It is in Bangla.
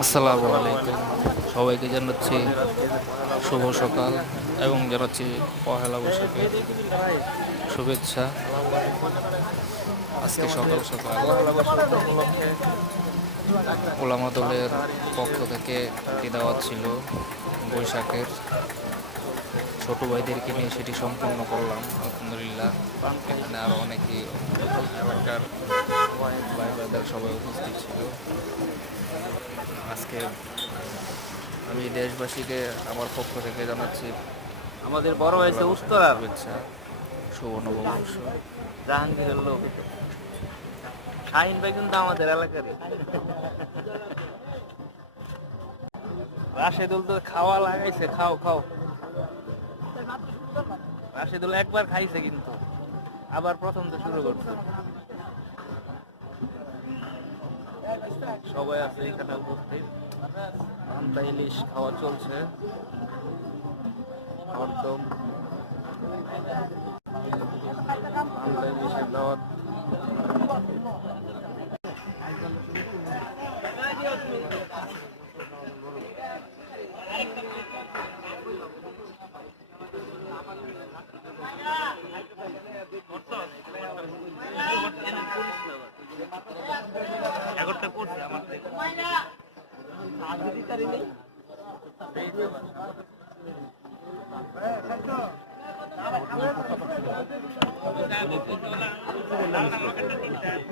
আসসালামু আলাইকুম, সবাইকে জানাচ্ছি শুভ সকাল এবং জানাচ্ছি পহেলা বৈশাখের শুভেচ্ছা। আজকে সকাল সকাল ওলামা দলের পক্ষ থেকে একটি দাওয়াত ছিল বৈশাখের। ছোট ভাইদেরকে নিয়ে সেটি সম্পন্ন করলাম আলহামদুলিল্লাহ। এখানে আরও অনেকেই এলাকার ভাই ব্রাদার সবাই উপস্থিত ছিল। আজকে আমি দেশবাসীকে আমার পক্ষ থেকে জানাচ্ছি আমাদের বড় হয়েছে পহেলা বৈশাখের উত্তরার শুভেচ্ছা, শুভ নববর্ষ। জাহাঙ্গীরের লোক। শাহিন ভাই কিন্তু আমাদের এলাকারই। রাশেদুল তো খাওয়া লাগাইছে, খাও খাও। রাশেদুল একবার খাইছে কিন্তু আবার প্রথম তো শুরু করছে। সবাই আছে এখানে উপস্থিত। পান্তা ইলিশ খাওয়া চলছে একদম। পান্তা ইলিশের দাওয়াত। এগারোটা করছে আমার থেকে।